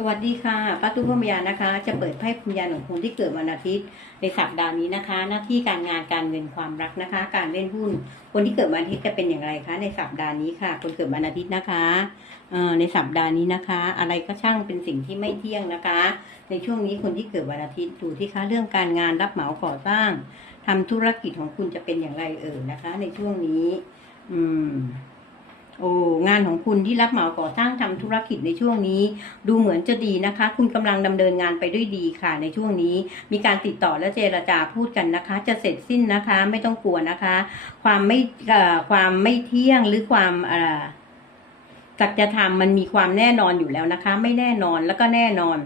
สวัสดีค่ะป้าตุ้มพมยานะคะ จะเปิดไพ่พุญญาของคนที่เกิดวันอาทิตย์ ในสัปดาห์นี้นะคะ หน้าที่การงานการเงินความรักนะคะ การเล่นหุ้น คนที่เกิดวันอาทิตย์จะเป็นอย่างไรคะ ในสัปดาห์นี้ค่ะ คนเกิดวันอาทิตย์นะคะอในสัปดาห์นี้นะคะ อะไรก็ช่างเป็นสิ่งที่ไม่เที่ยงนะคะ ในช่วงนี้คนที่เกิดวันอาทิตย์ดูที่คะเรื่องการงานรับเหมาก่อสร้างทำธุรกิจของคุณจะเป็นอย่างไรเอ่ยนะคะ ในช่วงนี้ อืม โอ้งานของคุณที่รับเหมาก่อสร้างทำธุรกิจในช่วงนี้ ดูเหมือนจะดีนะคะ คุณกำลังดำเนินงานไปด้วยดีค่ะ ในช่วงนี้ มีการติดต่อและเจรจาพูดกันนะคะ จะเสร็จสิ้นนะคะ ไม่ต้องกลัวนะคะ ความไม่ความไม่เที่ยงหรือความเอ่อสัจธรรมมันมีความแน่นอนอยู่แล้วนะคะ ไม่แน่นอนแล้วก็แน่นอน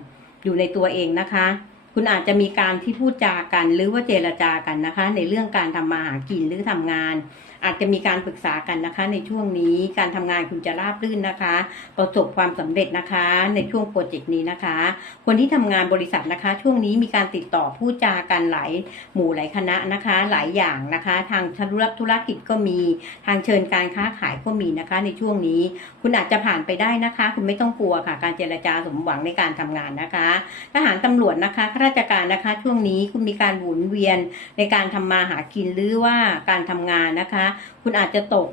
อยู่ในตัวเองนะคะ คุณอาจจะมีการที่พูดจากัน หรือว่าเจรจากันนะคะ ในเรื่องการทำมาหากินหรือทำงาน อาจจะมีการปรึกษากันนะคะ ในช่วงนี้การทำงานคุณจะราบรื่นนะคะ ประสบความสำเร็จนะคะ ในช่วงโปรเจกต์นี้นะคะ คนที่ทำงานบริษัทนะคะ ช่วงนี้มีการติดต่อพูดจากันหลายหมู่หลายคณะนะคะ หลายอย่างนะคะ ทางธุรธุรกิจก็มีทางเชิญการค้าขายก็มีนะคะ ในช่วงนี้ คุณอาจจะผ่านไปได้นะคะ คุณไม่ต้องกลัวค่ะ การเจรจาสมหวังในการทำงานนะคะ ทหารตำรวจนะคะราชการนะคะ ช่วงนี้คุณมีการหมุนเวียนในการทำมาหากินหรือว่าการทำงานนะคะ คุณอาจจะตก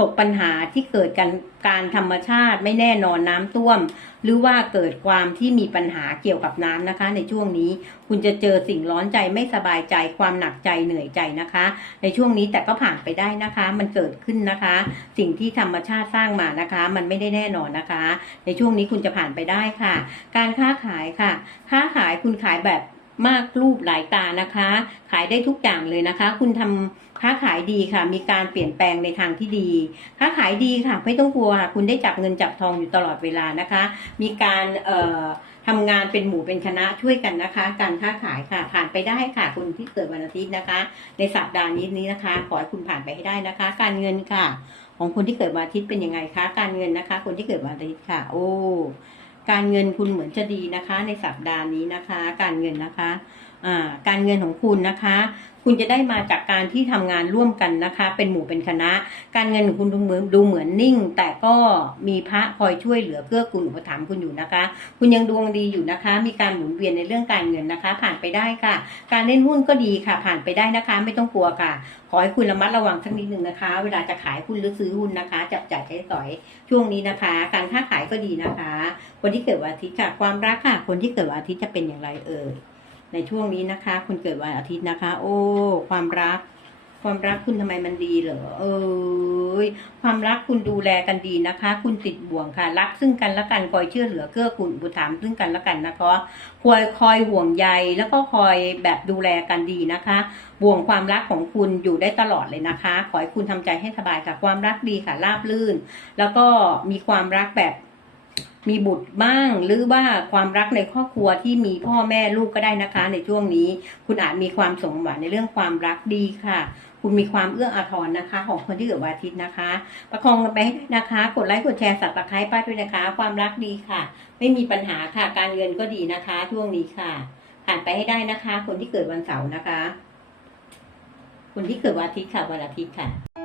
ตกปัญหาที่เกิดการการธรรมชาติไม่แน่นอนน้ำท่วม หรือว่าเกิดความที่มีปัญหาเกี่ยวกับน้ำนะคะ ในช่วงนี้คุณจะเจอสิ่งร้อนใจไม่สบายใจความหนักใจเหนื่อยใจนะคะ ในช่วงนี้แต่ก็ผ่านไปได้นะคะ มันเกิดขึ้นนะคะ สิ่งที่ธรรมชาติสร้างมานะคะ มันไม่ได้แน่นอนนะคะ ในช่วงนี้คุณจะผ่านไปได้ค่ะ การค้าขายค่ะ ค้าขายคุณขายแบบมากรูปหลายตานะคะ ขายได้ทุกอย่างเลยนะคะ คุณทำ ค้าขายดีค่ะ มีการเปลี่ยนแปลงในทางที่ดี ค้าขายดีค่ะ ไม่ต้องกลัวค่ะ คุณได้จับเงินจับทองอยู่ตลอดเวลานะคะ มีการเอ่อทำงานเป็นหมู่เป็นคณะช่วยกันนะคะ การค้าขายค่ะ ผ่านไปได้ค่ะคุณที่เกิดวันอาทิตย์นะคะ ในสัปดาห์นี้นี้นะคะ ขอให้คุณผ่านไปให้ได้นะคะ การเงินค่ะ ของคนที่เกิดวันอาทิตย์เป็นยังไงคะ การเงินนะคะ คนที่เกิดวันอาทิตย์ค่ะ โอ้การเงินคุณเหมือนจะดีนะคะ ในสัปดาห์นี้นะคะ การเงินนะคะ อ่า การเงินของคุณนะคะ คุณจะได้มาจากการที่ทำงานร่วมกันนะคะ เป็นหมู่เป็นคณะ การเงินของคุณดูเหมือนดูเหมือนนิ่ง แต่ก็มีพระคอยช่วยเหลือเกื้อกูลอุปถัมภ์คุณอยู่นะคะ คุณยังดวงดีอยู่นะคะ มีการหมุนเวียนในเรื่องการเงินนะคะ ผ่านไปได้ค่ะ การเล่นหุ้นก็ดีค่ะ ผ่านไปได้นะคะ ไม่ต้องกลัวค่ะ ขอให้คุณระมัดระวังสักนิดหนึ่งนะคะ เวลาจะขายหุ้นหรือซื้อหุ้นนะคะ จับจ่ายใช้สอยช่วงนี้นะคะ การค้าขายก็ดีนะคะ คนที่เกิดวันอาทิตย์ค่ะ ความรักค่ะ คนที่เกิดวันอาทิตย์จะเป็นอย่างไรเอ่ย ในช่วงนี้นะคะ คุณเกิดวันอาทิตย์นะคะ โอ้ ความรัก ความรักคุณทำไมมันดีเหรอเอยความรักคุณดูแลกันดีนะคะ คุณติดบ่วงค่ะ รักซึ่งกันและกันคอยเชื่อเหลือเกื้อกูลอุปถัมซึ่งกันและกันนะคะคอยคอยห่วงใยแล้วก็คอยแบบดูแลกันดีนะคะ บ่วงความรักของคุณอยู่ได้ตลอดเลยนะคะ ขอให้คุณทำใจให้สบายค่ะ ความรักดีค่ะราบลื่น แล้วก็มีความรักแบบ มีบุตรบ้างหรือว่าความรักในครอบครัวที่มีพ่อแม่ลูกก็ได้นะคะ ในช่วงนี้ คุณอาจมีความสมหวังในเรื่องความรักดีค่ะ คุณมีความเอื้ออาทรนะคะ ของคนที่เกิดวันอาทิตย์นะคะ ประคองกันไปให้ได้นะคะ กดไลค์กดแชร์สับตะไคร้ป้าด้วยนะคะ ความรักดีค่ะ ไม่มีปัญหาค่ะการเงินก็ดีนะคะ ช่วงนี้ค่ะ ผ่านไปให้ได้นะคะ คนที่เกิดวันเสาร์นะคะ คนที่เกิดวันอาทิตย์ค่ะวันอาทิตย์ค่ะ